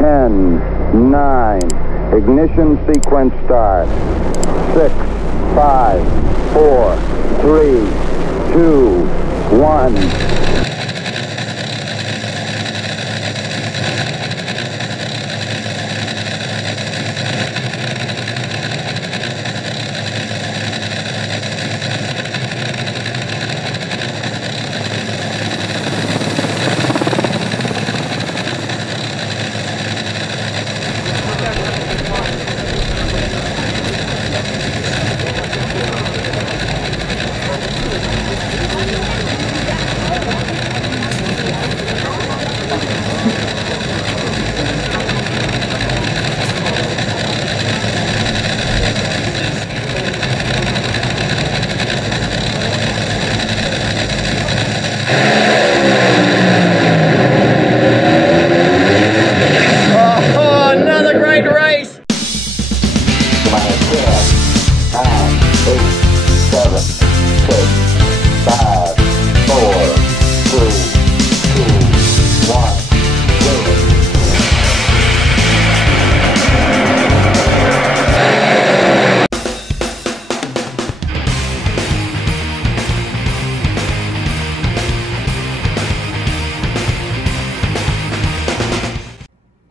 10, 9, ignition sequence start. 6, 5, 4, 3, 2, 1.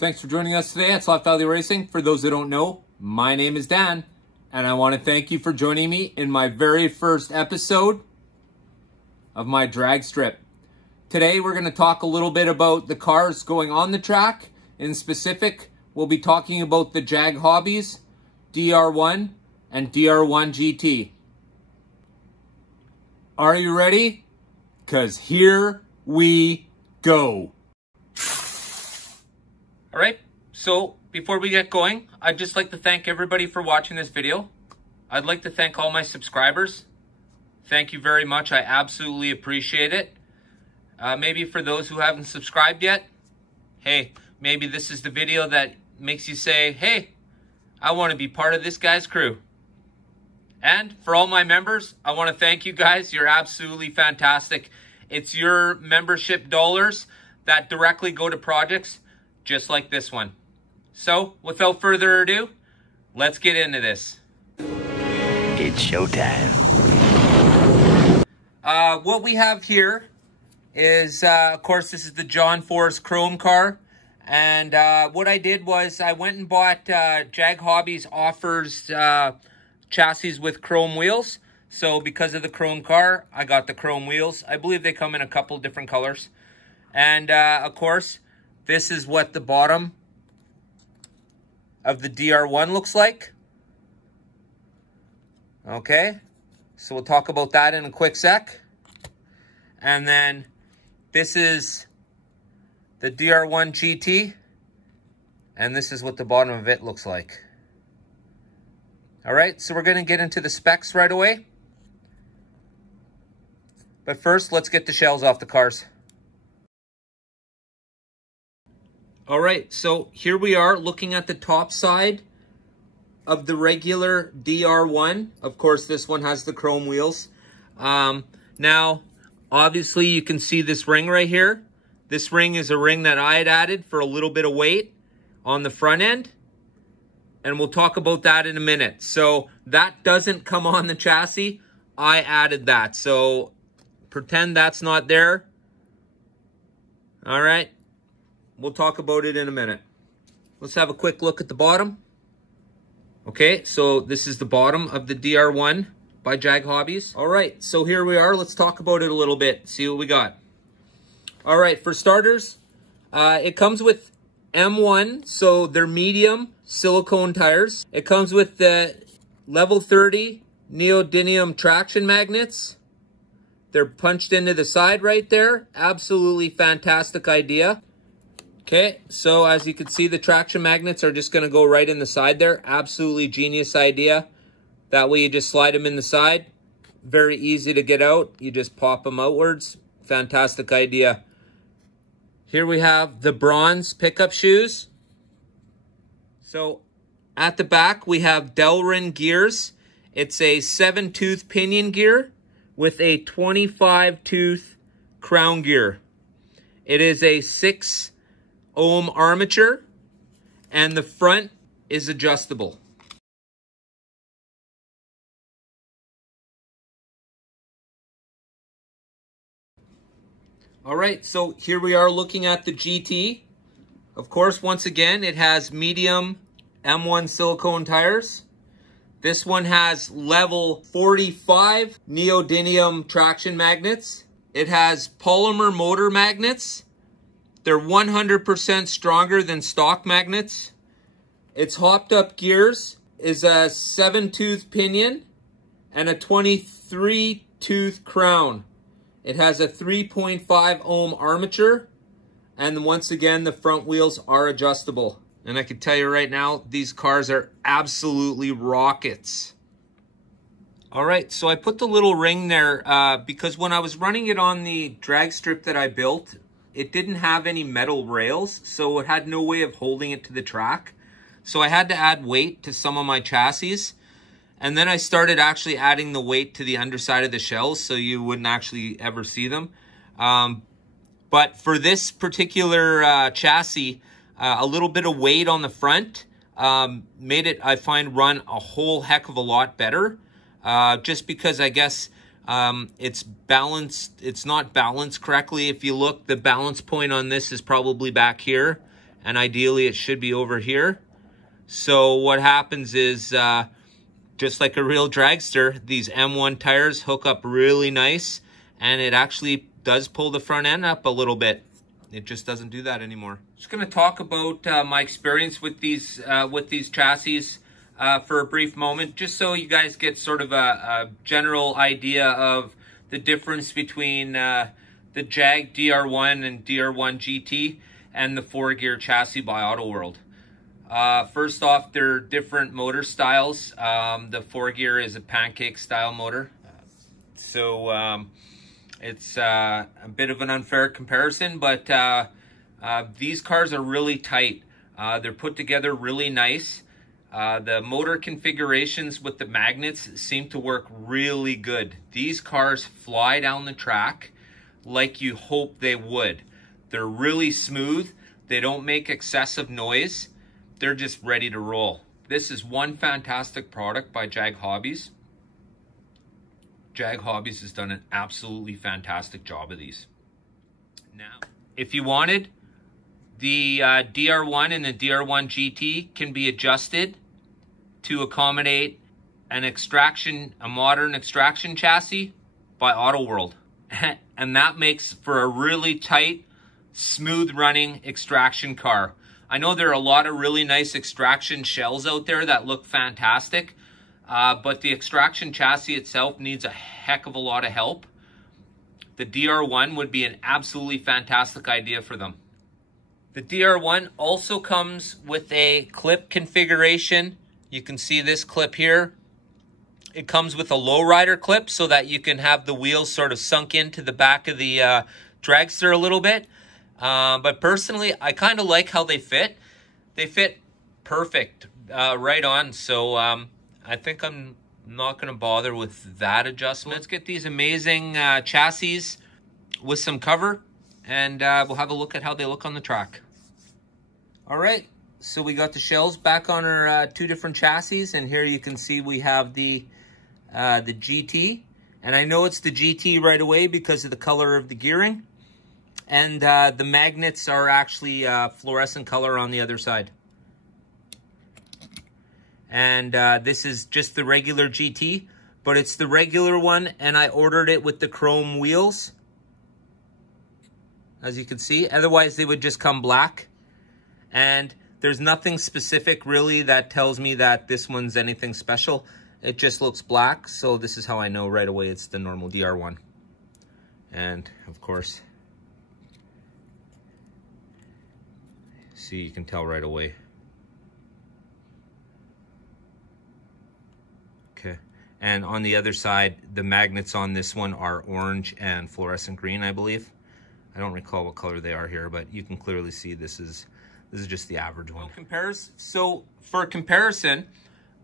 Thanks for joining us today at Slot Valley Racing. For those that don't know, my name is Dan, and I want to thank you for joining me in my very first episode of my drag strip. Today, we're going to talk a little bit about the cars going on the track. In specific, we'll be talking about the Jag Hobbies, DR1, and DR1 GT. Are you ready? 'Cause here we go. All right, so before we get going, I'd just like to thank everybody for watching this video. I'd like to thank all my subscribers. Thank you very much. I absolutely appreciate it. Maybe for those who haven't subscribed yet, hey, maybe this is the video that makes you say, hey, I want to be part of this guy's crew. And for all my members, I want to thank you guys. You're absolutely fantastic. It's your membership dollars that directly go to projects just like this one. So, without further ado, let's get into this. It's showtime. What we have here is, of course, this is the John Force Chrome car. And what I did was I went and bought Jag Hobbies offers chassis with chrome wheels. So because of the chrome car, I got the chrome wheels. I believe they come in a couple different colors. And of course, this is what the bottom of the DR1 looks like. Okay, so we'll talk about that in a quick sec. And then this is the DR1 GT. And this is what the bottom of it looks like. All right, so we're going to get into the specs right away. But first, let's get the shells off the cars. All right, so here we are looking at the top side of the regular DR1. Of course, this one has the chrome wheels. Now, obviously, you can see this ring right here. This ring is a ring that I had added for a little bit of weight on the front end. And we'll talk about that in a minute. So that doesn't come on the chassis. I added that. So pretend that's not there. All right. We'll talk about it in a minute. Let's have a quick look at the bottom. Okay, so this is the bottom of the DR1 by Jag Hobbies. All right, so here we are. Let's talk about it a little bit, see what we got. All right, for starters, it comes with M1, so they're medium silicone tires. It comes with the level 30 neodymium traction magnets. They're punched into the side right there. Absolutely fantastic idea. Okay, so as you can see, the traction magnets are just going to go right in the side there. Absolutely genius idea. That way you just slide them in the side. Very easy to get out. You just pop them outwards. Fantastic idea. Here we have the bronze pickup shoes. So at the back, we have Delrin gears. It's a 7-tooth pinion gear with a 25-tooth crown gear. It is a 6 ohm armature and the front is adjustable. All right, so here we are looking at the GT. Of course, once again, it has medium M1 silicone tires. This one has level 45 neodymium traction magnets. It has polymer motor magnets. They're 100% stronger than stock magnets. Its hopped up gears is a 7-tooth pinion and a 23-tooth crown. It has a 3.5 ohm armature, and once again, the front wheels are adjustable. And I can tell you right now, these cars are absolutely rockets. All right, so I put the little ring there because when I was running it on the drag strip that I built, it didn't have any metal rails, so it had no way of holding it to the track. So I had to add weight to some of my chassis. And then I started actually adding the weight to the underside of the shells so you wouldn't actually ever see them. But for this particular chassis, a little bit of weight on the front made it, I find, run a whole heck of a lot better. Just because I guess it's balanced, it's not balanced correctly. If you look, the balance point on this is probably back here, and ideally it should be over here. So what happens is, just like a real dragster, these M1 tires hook up really nice, and it actually does pull the front end up a little bit. It just doesn't do that anymore. Just going to talk about my experience with these chassis for a brief moment, just so you guys get sort of a general idea of the difference between the Jag DR1 and DR1 GT and the 4-gear chassis by Autoworld. First off, they're different motor styles. The 4-gear is a pancake style motor. So it's a bit of an unfair comparison, but these cars are really tight. They're put together really nice. The motor configurations with the magnets seem to work really good. These cars fly down the track like you hope they would. They're really smooth. They don't make excessive noise. They're just ready to roll. This is one fantastic product by Jag Hobbies. Jag Hobbies has done an absolutely fantastic job of these. Now, if you wanted, the DR1 and the DR1 GT can be adjusted to accommodate a modern extraction chassis by Autoworld. And that makes for a really tight, smooth running extraction car. I know there are a lot of really nice extraction shells out there that look fantastic, but the extraction chassis itself needs a heck of a lot of help. The DR1 would be an absolutely fantastic idea for them. The DR1 also comes with a clip configuration. You can see this clip here. It comes with a lowrider clip so that you can have the wheels sort of sunk into the back of the dragster a little bit. But personally, I kind of like how they fit. They fit perfect, right on. So I think I'm not going to bother with that adjustment. Let's get these amazing chassis with some cover, and we'll have a look at how they look on the track. All right, so we got the shells back on our two different chassis, and here you can see we have the GT. And I know it's the GT right away because of the color of the gearing. And the magnets are actually fluorescent color on the other side. And this is just the regular GT, but it's the regular one, and I ordered it with the chrome wheels, as you can see. Otherwise, they would just come black. And there's nothing specific really that tells me that this one's anything special. It just looks black, so this is how I know right away it's the normal DR1. And of course, see, you can tell right away. Okay, and on the other side, the magnets on this one are orange and fluorescent green, I believe. I don't recall what color they are here, but you can clearly see this is just the average one. So for comparison,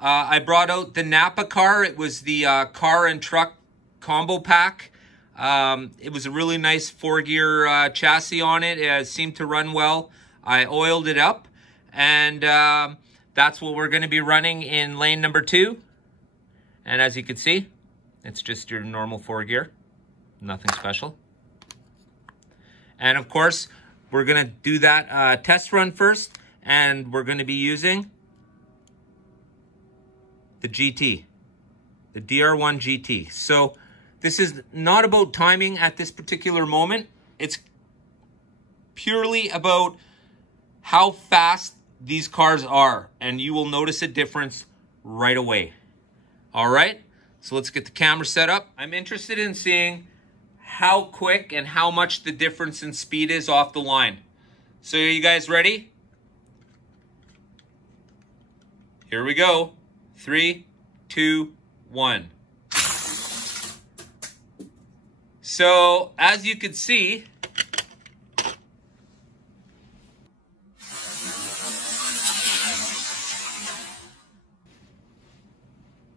I brought out the Napa car. It was the car and truck combo pack. It was a really nice 4-gear chassis on it. It seemed to run well. I oiled it up, And that's what we're going to be running in lane number 2. And as you can see, it's just your normal 4-gear. Nothing special. And of course, we're going to do that test run first. And we're going to be using the GT. The DR1 GT. So this is not about timing at this particular moment. It's purely about how fast these cars are. And you will notice a difference right away. All right, so let's get the camera set up. I'm interested in seeing how quick and how much the difference in speed is off the line. So are you guys ready? Here we go. 3, 2, 1. So as you can see,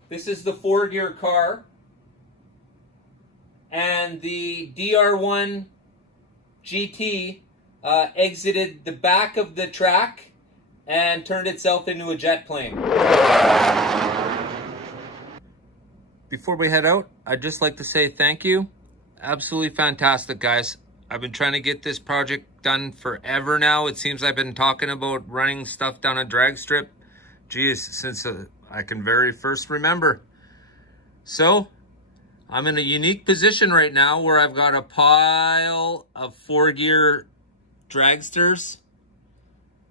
this is the 4-gear car, and the DR1 GT exited the back of the track and turned itself into a jet plane. Before we head out, I'd just like to say thank you. Absolutely fantastic, guys. I've been trying to get this project done forever now. It seems I've been talking about running stuff down a drag strip, geez, since I can very first remember. So I'm in a unique position right now where I've got a pile of 4-gear dragsters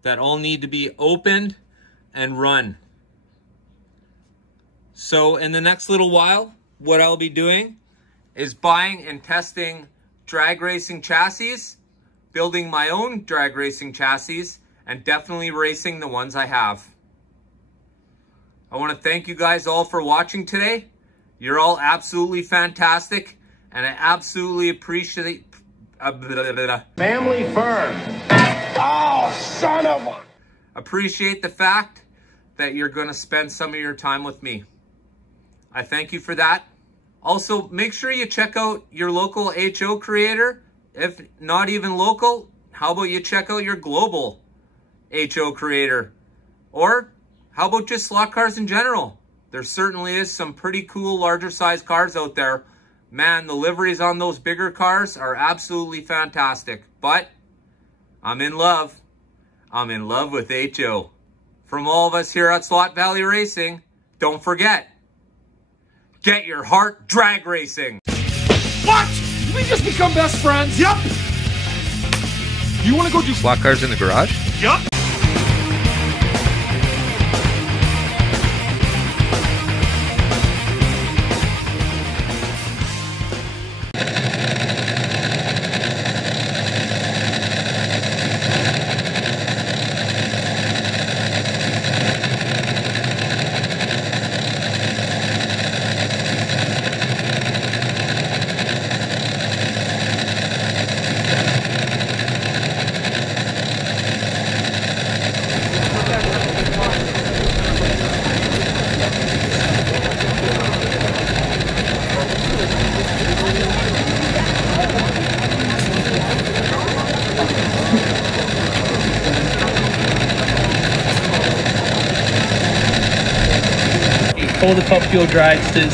that all need to be opened and run. So in the next little while, what I'll be doing is buying and testing drag racing chassis, building my own drag racing chassis, and definitely racing the ones I have. I want to thank you guys all for watching today. You're all absolutely fantastic, and I absolutely appreciate... Family firm. Oh, son of a... Appreciate the fact that you're going to spend some of your time with me. I thank you for that. Also, make sure you check out your local HO creator. If not even local, how about you check out your global HO creator? Or how about just slot cars in general? There certainly is some pretty cool larger size cars out there. Man, the liveries on those bigger cars are absolutely fantastic. But I'm in love. I'm in love with HO. From all of us here at Slot Valley Racing, don't forget, get your heart drag racing. What? Did we just become best friends? Yup. You want to go do Slot cars in the garage? Yup. All the Top Fuel dragsters